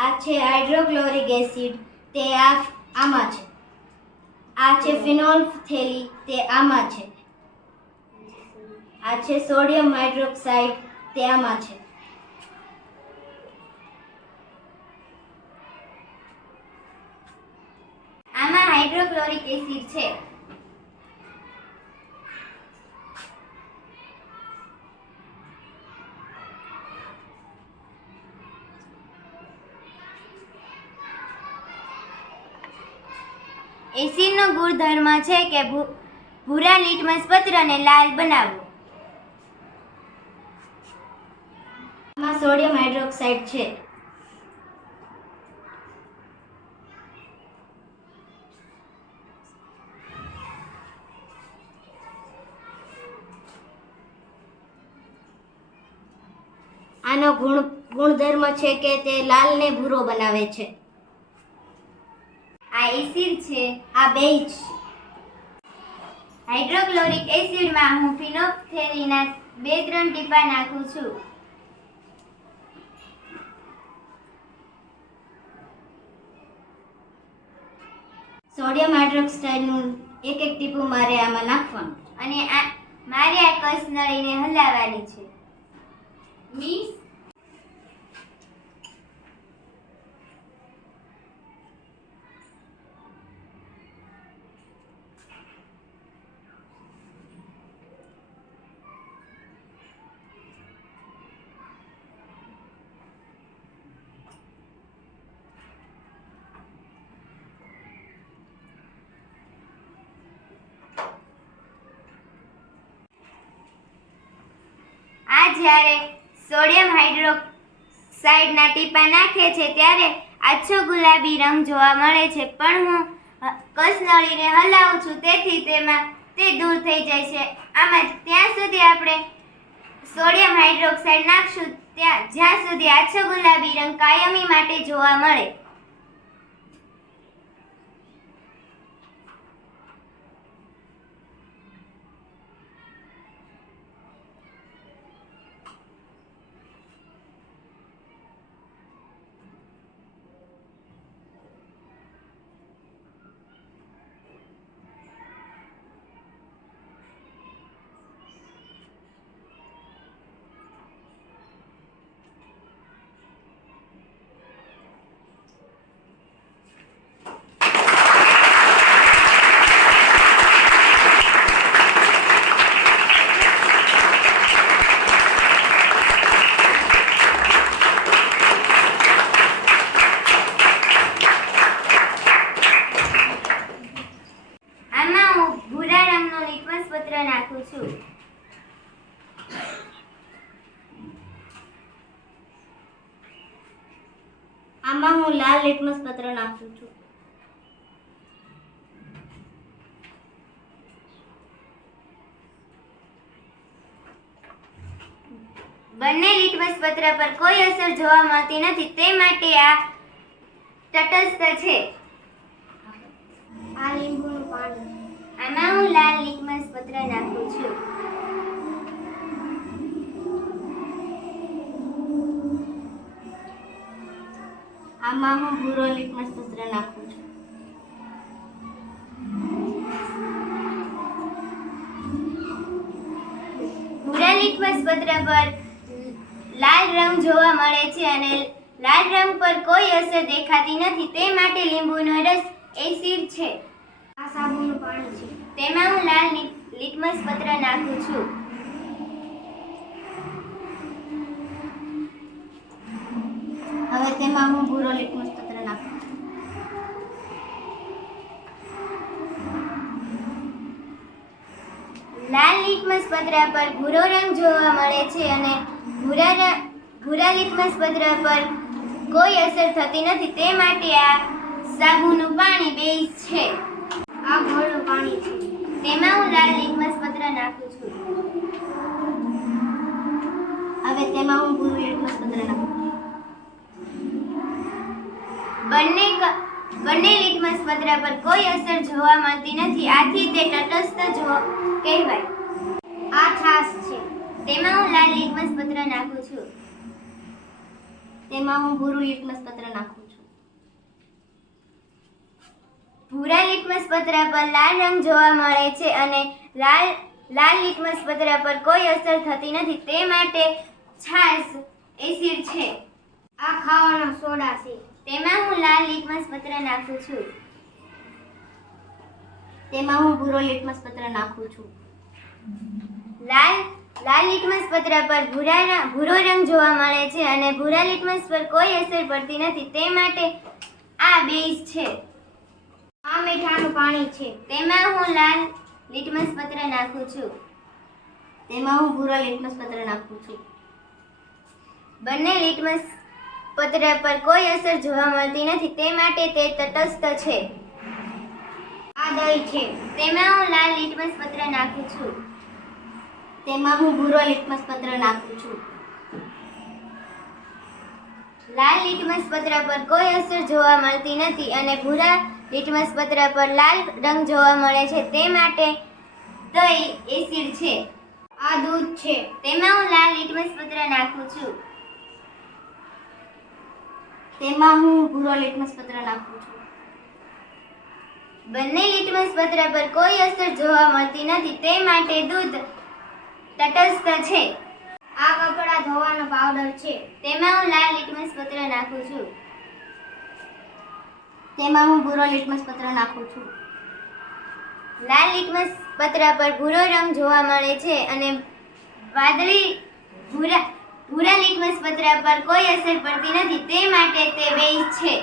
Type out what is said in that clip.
આ છે hydrochloric acid, તે આમાં છે. આ છે ફિનોલ્ફથેલી, તે આમાં છે. આ છે સોડિયમ હાઇડ્રોક્સાઇડ, તે આમાં છે. આમાં હાઇડ્રોક્લોરિક એસિડ છે. એસિડનો ગુણધર્મ છે કે ભૂરા લિટમસ પત્રને લાલ બનાવવું. આમાં સોડિયમ હાઇડ્રોક્સાઇડ છે. આનો ગુણધર્મ છે કે તે લાલને ભૂરો બનાવે છે. આ એસિડ છે. આ બેઝ છે. હાઇડ્રોક્લોરિક એસિડમાં હું ફિનોલ્ફથેલીના 2-3 ટીપા નાખું છું. સોડિયમ હાઇડ્રોક્સાઇડનું એક ટીપું મારે આમાં નાખવાનું અને મારે આ કસ નળીને હલાવવાની છે. મિક્સ. જ્યારે સોડિયમ હાઇડ્રોક્સાઇડના ટીપા નાખે છે ત્યારે આછો ગુલાબી રંગ જોવા મળે છે, પણ હું કસનળીને હલાવું છું તેથી તે દૂર થઈ જાય છે. આમાં ત્યાં સુધી આપણે સોડિયમ હાઇડ્રોક્સાઇડ નાખશું જ્યાં સુધી આછો ગુલાબી રંગ કાયમી માટે જોવા મળે. નાખું છું. આમાં હું લાલ લિટમસ પત્ર નાખું છું. બંને લિટમસ પત્ર પર કોઈ અસર જોવા મળતી નથી, તે માટે આ તટસ્થ છે. આ લીંબુનું પાણી. આમાં હું લાલ લિટમસ પત્ર નાખું છું. આમાં હું ભૂરો લિટમસ પત્ર નાખું છું. ભૂરા લિટમસ પત્ર પર લાલ રંગ જોવા મળે છે અને લાલ રંગ પર કોઈ અસર દેખાતી નથી, તે માટે લીંબુનો રસ એસિડ છે. આ સાબુનું પાણી છે. તેમાં હું લાલ લિટમસ પત્ર નાખું છું. હવે તેમાં હું ભૂરો લિટમસ પત્ર નાખું છું. લાલ લિટમસ પત્ર પર ભૂરો રંગ જોવા મળે છે અને ભૂરા લિટમસ પત્ર પર કોઈ અસર થતી નથી, તે માટે આ સાબુનું પાણી બેઝ છે. આ ગોળનું પાણી છે. તેમાં હું લાલ લિટમસ પત્ર નાખું છું. હવે તેમાં હું ભૂરું લિટમસ પત્ર નાખું છું. બંને લિટમસ પત્ર પર કોઈ અસર જોવા મળતી નથી, આથી તે તટસ્થ કહેવાય. આ છાશ છે. તેમાં હું લાલ લિટમસ પત્ર નાખું છું. તેમાં હું ભૂરું લિટમસ પત્ર નાખું છું. ભૂરા લિટમસ પત્ર પર લાલ રંગ જોવા મળે છે અને લાલ લિટમસ પત્ર પર કોઈ અસર થતી નથી, તે માટે છાશ એસિડ છે. આ ખાવાનો સોડા છે. તેમાં હું લાલ લિટમસ પત્ર નાખું છું. તેમાં હું ભૂરો લિટમસ પત્ર નાખું છું. લાલ લિટમસ પત્ર પર ભૂરો રંગ જોવા મળે છે અને ભૂરા લિટમસ પર કોઈ અસર પડતી નથી, તે માટે આ બેઝ છે. આ મીઠાનું પાણી છે. તેમાં હું લાલ લિટમસ પત્ર નાખું છું. તેમાં હું ભૂરો લિટમસ પત્ર નાખું છું. બંને લિટમસ પત્ર પર કોઈ અસર જોવા મળતી નથી, તે માટે તે તટસ્થ છે. આ દહીં છે. તેમાં હું લાલ લિટમસ પત્ર નાખું છું. તેમાં હું ભૂરો લિટમસ પત્ર નાખું છું. લાલ લિટમસ પત્ર પર કોઈ અસર જોવા મળતી નથી અને ભૂરા લિટમસ પત્ર પર લાલ રંગ જોવા મળે છે, તે માટે દહીં એસિડ છે. આ દૂધ છે. તેમાં હું લાલ લિટમસ પત્ર નાખું છું. તેમાં હું ભૂરો લિટમસ પત્ર નાખું છું. બંને લિટમસ પત્ર પર કોઈ અસર જોવા મળતી નથી, તે માટે દૂધ તટસ્થ છે. આ કપડાં ધોવાનો પાવડર છે. તેમાં હું લાલ લિટમસ પત્ર નાખું છું. તેમાં હું ભૂરો લિટમસ પત્ર નાખું છું. લાલ લિટમસ પત્ર પર ભૂરો રંગ જોવા મળે છે અને ભૂરા લિટમસ પત્ર પર કોઈ અસર પડતી નથી, તે માટે તે બેઝ છે.